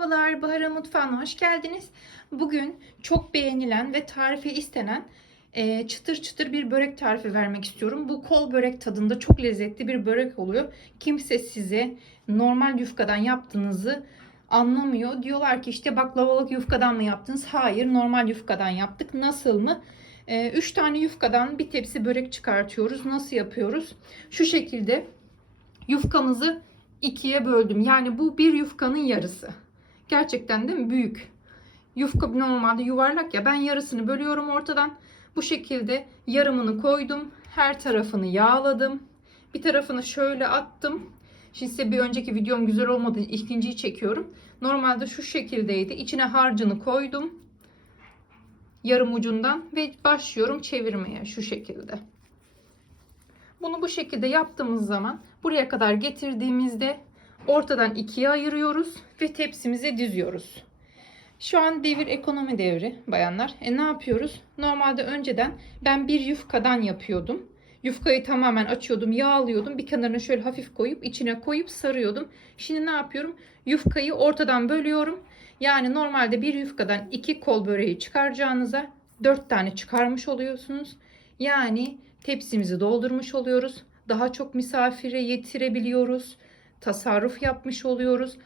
Merhabalar, Bahara Mutfağı'na hoş geldiniz. Bugün çok beğenilen ve tarifi istenen e, çıtır çıtır bir börek tarifi vermek istiyorum. Bu kol börek tadında çok lezzetli bir börek oluyor. Kimse size normal yufkadan yaptığınızı anlamıyor. Diyorlar ki işte baklavalık yufkadan mı yaptınız? Hayır, normal yufkadan yaptık. Nasıl mı? 3 tane yufkadan bir tepsi börek çıkartıyoruz. Nasıl yapıyoruz? Şu şekilde yufkamızı ikiye böldüm. Yani bu bir yufkanın yarısı. Gerçekten mi? Büyük. Yufka normalde yuvarlak ya. Ben yarısını bölüyorum ortadan. Bu şekilde yarımını koydum. Her tarafını yağladım. Bir tarafını şöyle attım. Şimdi size bir önceki videom güzel olmadı. ikinciyi çekiyorum. Normalde şu şekildeydi. İçine harcını koydum. Yarım ucundan ve başlıyorum çevirmeye şu şekilde. Bunu bu şekilde yaptığımız zaman buraya kadar getirdiğimizde ortadan ikiye ayırıyoruz ve tepsimize diziyoruz. Şu an devir ekonomi devri bayanlar. E ne yapıyoruz? Normalde önceden ben bir yufkadan yapıyordum. Yufkayı tamamen açıyordum, yağlıyordum. Bir kenarına şöyle hafif koyup içine koyup sarıyordum. Şimdi ne yapıyorum? Yufkayı ortadan bölüyorum. Yani normalde bir yufkadan iki kol böreği çıkaracağınıza dört tane çıkarmış oluyorsunuz. Yani tepsimizi doldurmuş oluyoruz. Daha çok misafire yetirebiliyoruz. Tasarruf yapmış oluyoruz.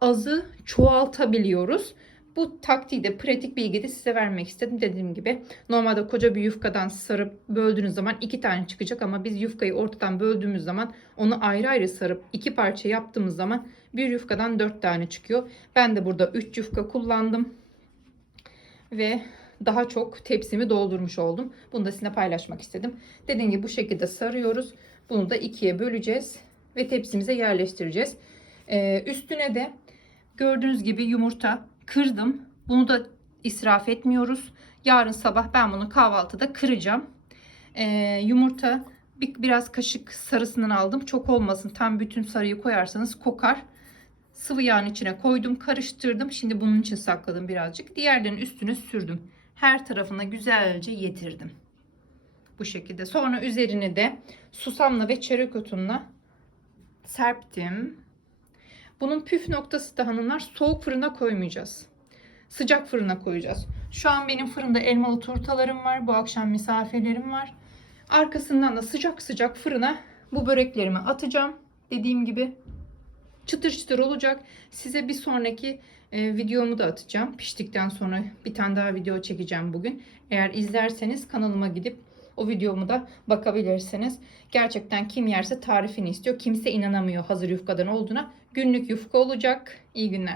Azı çoğaltabiliyoruz. Bu taktiği de pratik bilgi de size vermek istedim. Dediğim gibi normalde koca bir yufkadan sarıp böldüğünüz zaman iki tane çıkacak ama biz yufkayı ortadan böldüğümüz zaman onu ayrı ayrı sarıp iki parça yaptığımız zaman bir yufkadan dört tane çıkıyor. Ben de burada üç yufka kullandım. Ve daha çok tepsimi doldurmuş oldum. Bunu da sizinle paylaşmak istedim. Dediğim gibi bu şekilde sarıyoruz. Bunu da ikiye böleceğiz ve tepsimize yerleştireceğiz. Ee, üstüne de gördüğünüz gibi yumurta kırdım. Bunu da israf etmiyoruz. Yarın sabah ben bunu kahvaltıda kıracağım. Ee, yumurta bir, biraz kaşık sarısından aldım. Çok olmasın. Tam bütün sarıyı koyarsanız kokar. Sıvı yağın içine koydum, karıştırdım. Şimdi bunun için sakladım birazcık. Diğerlerinin üstüne sürdüm. Her tarafına güzelce yedirdim. Bu şekilde. Sonra üzerine de susamla ve çörek otunla serptim. Bunun püf noktası da hanımlar soğuk fırına koymayacağız. Sıcak fırına koyacağız. Şu an benim fırında elmalı turtalarım var. Bu akşam misafirlerim var. Arkasından da sıcak sıcak fırına bu böreklerimi atacağım. Dediğim gibi çıtır çıtır olacak. Size bir sonraki e, videomu da atacağım. Piştikten sonra bir tane daha video çekeceğim bugün. Eğer izlerseniz kanalıma gidip o videomu da bakabilirsiniz. Gerçekten kim yerse tarifini istiyor. Kimse inanamıyor hazır yufkadan olduğuna. Günlük yufka olacak. İyi günler.